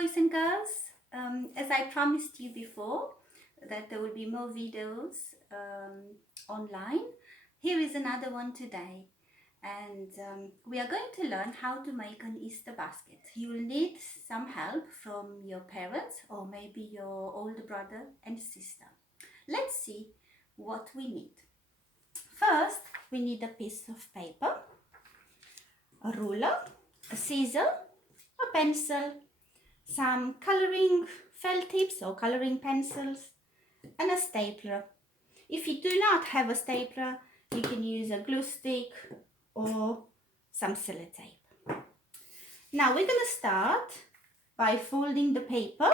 boys and girls. As I promised you before, that there will be more videos online. Here is another one today. And we are going to learn how to make an Easter basket. You will need some help from your parents or maybe your older brother and sister. Let's see what we need. First, we need a piece of paper, a ruler, a scissor, a pencil, some coloring felt tips or coloring pencils, and a stapler. If you do not have a stapler, you can use a glue stick or some sellotape. Now we're going to start by folding the paper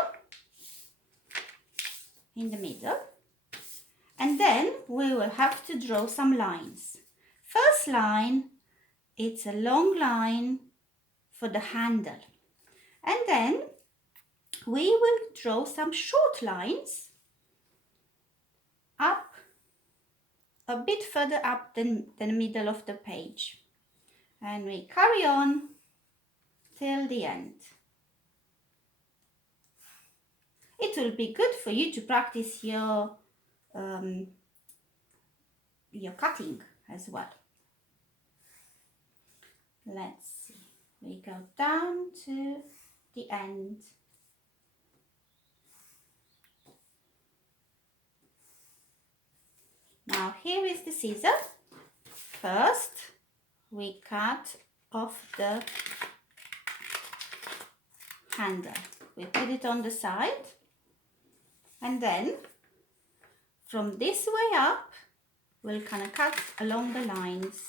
in the middle, and then we will have to draw some lines. First line, it's a long line for the handle, and then we will draw some short lines up a bit further up than the middle of the page, and we carry on till the end. It will be good for you to practice your cutting as well. Let's see, we go down to the end. Now here is the scissor. First we cut off the handle. We put it on the side, and then from this way up we'll kind of cut along the lines.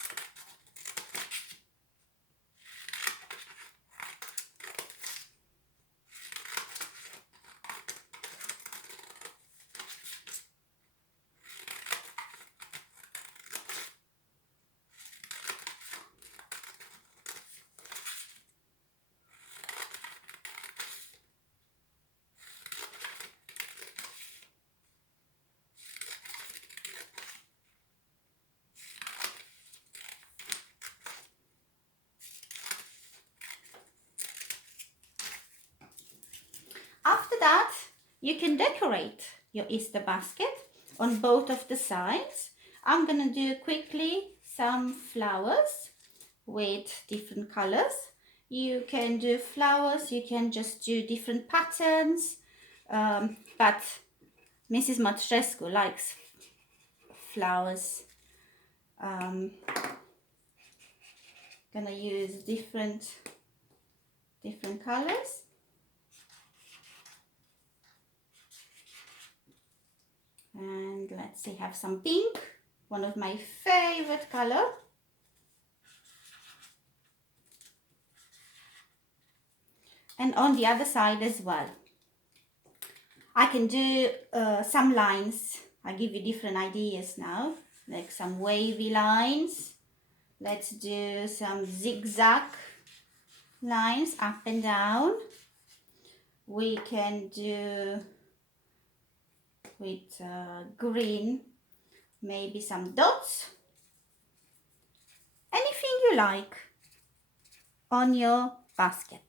After that, you can decorate your Easter basket on both of the sides. I'm going to do quickly some flowers with different colors. You can do flowers, you can just do different patterns, but Mrs. Matrescu likes flowers. Gonna use different colors. And let's see, have some pink, one of my favorite color. And on the other side as well. I can do some lines. I give you different ideas now, like some wavy lines. Let's do some zigzag lines up and down. We can do with green, maybe some dots. Anything you like on your basket.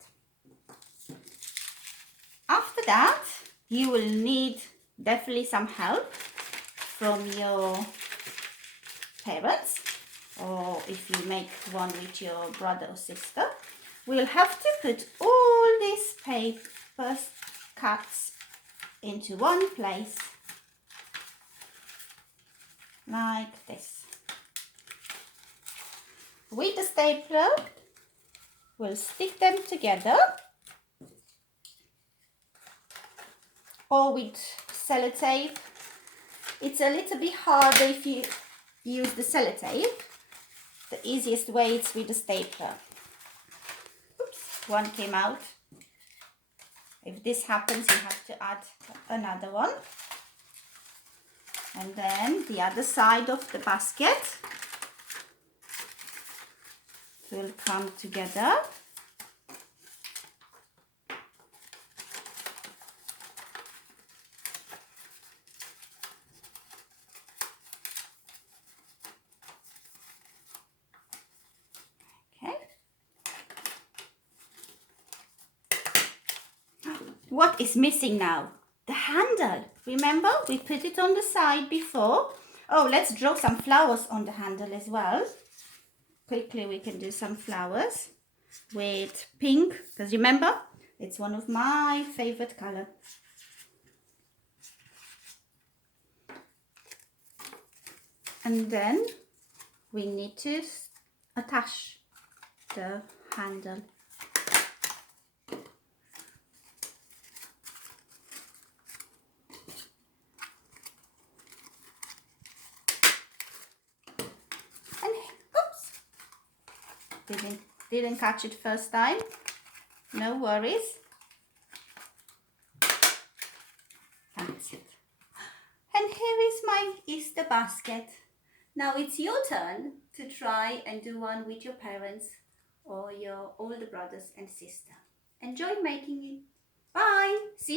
After that, you will need definitely some help from your parents, or if you make one with your brother or sister. We'll have to put all these paper cuts into one place, like this. With the stapler, we'll stick them together, or with sellotape. It's a little bit harder if you use the sellotape. The easiest way is with the stapler. Oops, one came out. If this happens, you have to add another one. And then the other side of the basket will come together. What is missing now? The handle. Remember, we put it on the side before. Oh, let's draw some flowers on the handle as well. Quickly, we can do some flowers with pink, because remember, it's one of my favorite color. And then we need to attach the handle. And oops, didn't catch it first time. No worries. That's it. And here is my Easter basket. Now it's your turn to try and do one with your parents or your older brothers and sister. Enjoy making it.